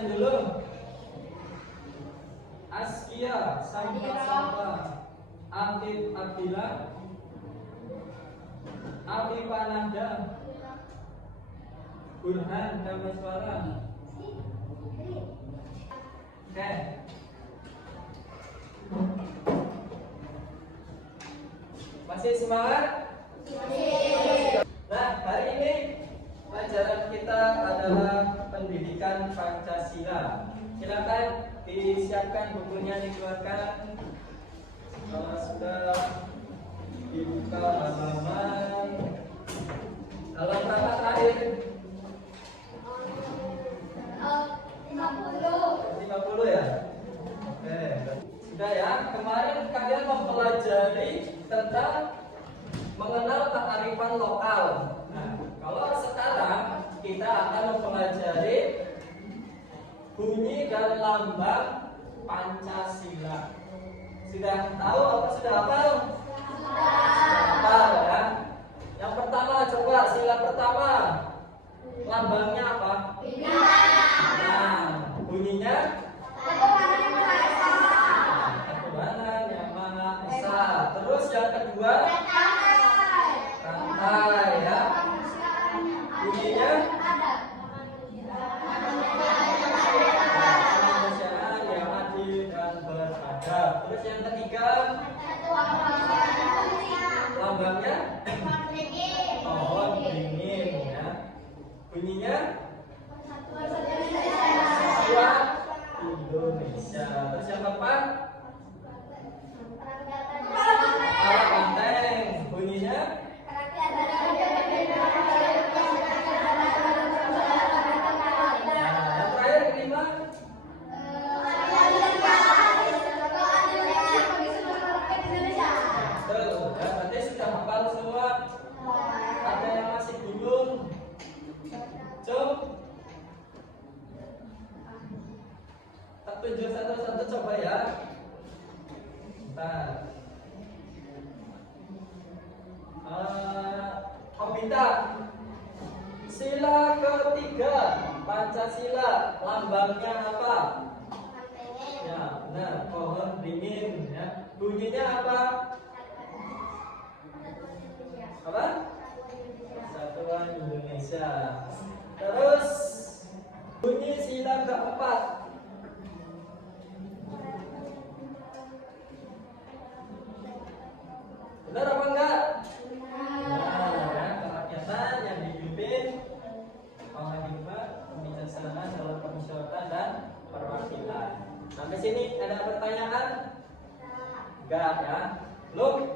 absen dulu. Askia Sampah, Afif Abdillah, Afifah Nanda, Burhan Dameswara. Oke. Masih semangat? Nah, hari ini pelajaran kita adalah pendidikan Pancasila. Silakan disiapkan bukunya, dikeluarkan. Kalau sudah dibuka halaman terakhir 50 ya. Oke, sudah ya. Kemarin kalian mempelajari tentang mengenal kearifan lokal. Nah, kalau sekarang kita akan mempelajari bunyi dan lambang Pancasila. Sudah tahu apa sudah hafal? Sudah hafal ya. Yang pertama, coba sila pertama. Lambangnya apa? Nah, bunyinya Ketuhanan Yang Maha Esa. Terus yang kedua, rantai ya. Bunyinya kemanusiaan yang adil dan beradab. Terus yang ketiga, lambangnya pohon beringin ya. Bunyinya Persatuan Indonesia. Terus yang keempat, alat banteng. Bunyinya tunjuk satu-satu coba ya. Bentar. Obita. Sila ketiga Pancasila, lambangnya apa? Ya, benar, pohon beringin ya. Bunyinya apa? Apa? Persatuan Indonesia. Terus bunyi sila keempat. Benar apa enggak? Nah, ya, kerakyatan yang dipimpin oleh kebijaksanaan dalam permusyawaratan dan perwakilan. Sampai sini ada pertanyaan? Enggak ya? Belum?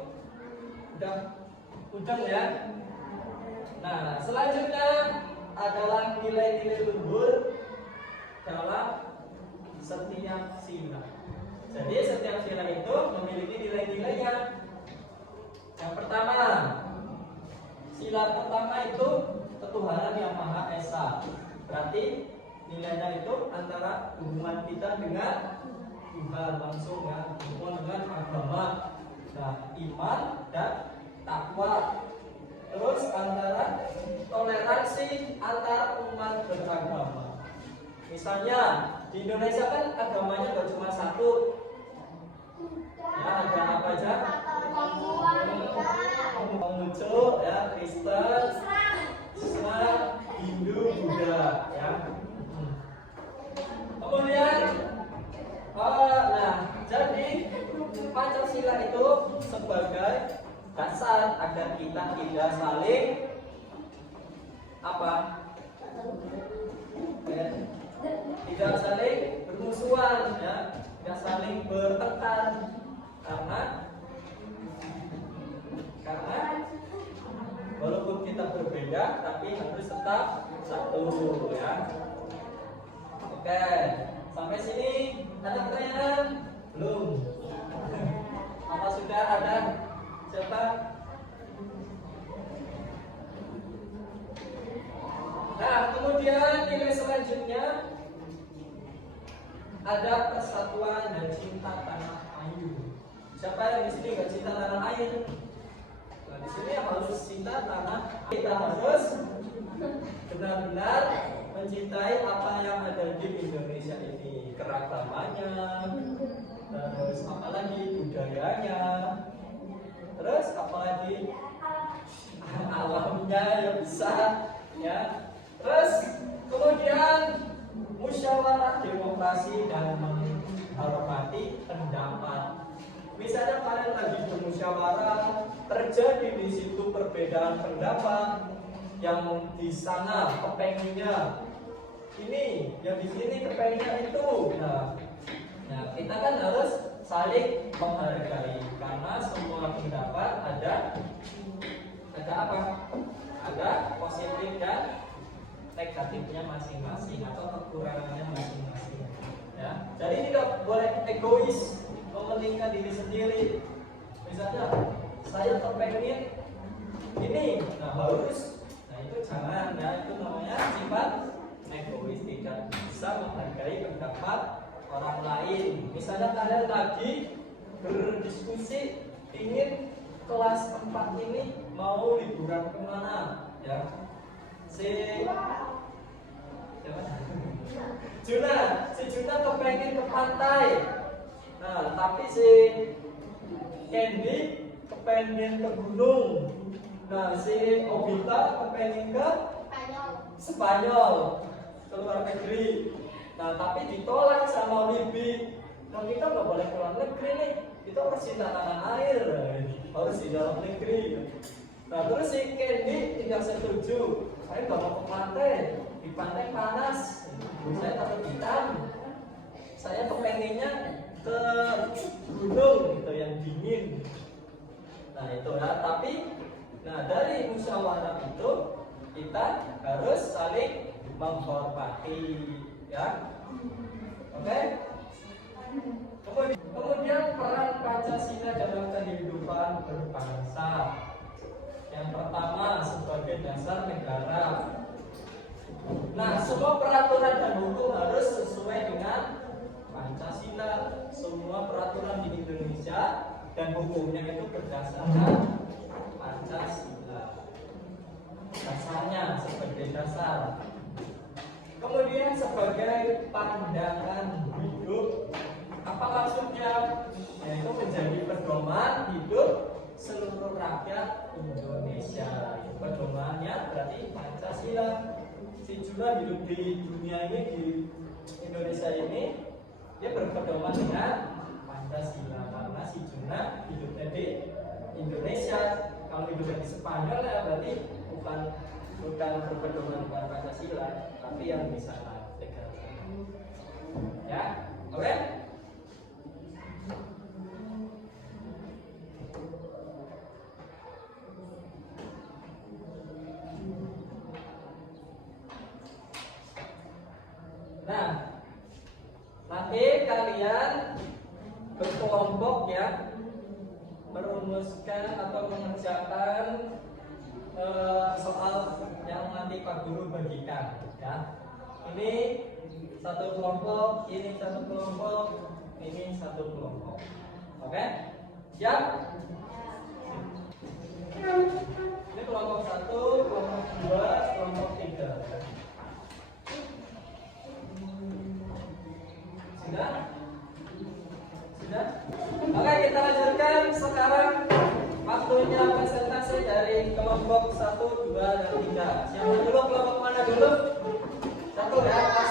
Udah ya? Nah, selanjutnya adalah nilai-nilai luhur dalam setiap sila. Jadi setiap sila itu memiliki nilai-nilainya. Yang pertama, sila pertama itu Ketuhanan Yang Maha Esa. Berarti nilainya itu antara hubungan kita dengan Tuhan langsung ya, hubungan dengan agama. Nah, iman dan takwa. Terus antara toleransi antar umat beragama. Misalnya di Indonesia kan agamanya nggak cuma satu. Ya, ada apa aja? Konghucu ya, Kristen, Islam, Hindu, Buddha ya. Kemudian jadi Pancasila itu sebagai dasar agar kita tidak saling apa? Tidak saling bermusuhan ya, tidak saling bertengkar karena walaupun kita berbeda tapi harus tetap satu ya. Oke, sampai sini ada pertanyaan? Belum? Apa sudah ada? Siapa? Nah, kemudian nilai selanjutnya ada persatuan dan cinta tanah air. Siapa yang di sini nggak cinta tanah air? Nah, di sini harus cinta tanah. Kita harus benar-benar mencintai apa yang ada di Indonesia ini, keragamannya, terus apalagi budayanya, terus apalagi alamnya yang besar, ya. Terus kemudian musyawarah demokrasi dan menghormati pendapat. Misalnya kalian lagi bermusyawarah, terjadi di situ perbedaan pendapat, yang di sana kepengennya ini, yang di sini kepengennya itu. Nah, kita kan harus saling menghargai karena semua pendapat ada apa? Ada positif dan negatifnya masing-masing atau kekurangannya masing-masing. Ya, jadi tidak boleh egois mementingkan diri sendiri. Misalnya saya kepengen ini, harus, itu jangan, ya, itu namanya sifat egois, tidak bisa menghargai pendapat orang lain. Misalnya kalian lagi berdiskusi ingin kelas 4 ini mau liburan kemana, ya. Si Juna kepengen ke pantai. Nah, tapi si Candy kepengen ke gunung. Nah, si Obita kepengen ke Spanyol, ke luar negeri. Nah, tapi ditolak sama Bibi. Nah, kita nggak boleh keluar negeri nih. Kita harus cinta tanah air, harus di dalam negeri. Nah, terus si Candy tidak setuju. Saya nggak mau ke pantai. Di pantai panas. Saya takut hitam. Saya kepengennya ke gunung gitu yang dingin. Nah, itu ya. Tapi dari musyawarah itu kita harus saling menghormati, ya. Oke? Kemudian peran Pancasila dalam kehidupan berbangsa. Yang pertama, sebagai dasar negara. Nah, semua peraturan dan hukum harus sesuai dengan Pancasila. Semua peraturan di Indonesia dan hukumnya itu berdasarkan Pancasila. Dasarnya sebagai dasar. Kemudian sebagai pandangan hidup. Apa maksudnya? Yaitu menjadi pedoman hidup seluruh rakyat Indonesia. Pedomannya berarti Pancasila. Si Juna hidup di dunia ini, di Indonesia ini, dia berpedoman dengan Pancasila karena si Juna hidupnya di Indonesia. Kalau hidupnya di Spanyol ya berarti bukan berpedoman dengan Pancasila, tapi yang di sana negara. Ya, oke? Nah, nanti kalian berkelompok ya, merumuskan atau mengerjakan soal yang nanti Pak Guru bagikan, ya. Ini satu kelompok, ini satu kelompok, ini satu kelompok. Oke? Siap? Ini kelompok 1, kelompok 2, kelompok 3. Sudah? Sudah? Oke, kita lanjutkan sekarang waktunya presentasi dari kelompok 1, 2, dan 3. Siapa dulu, kelompok mana dulu? 1 ya.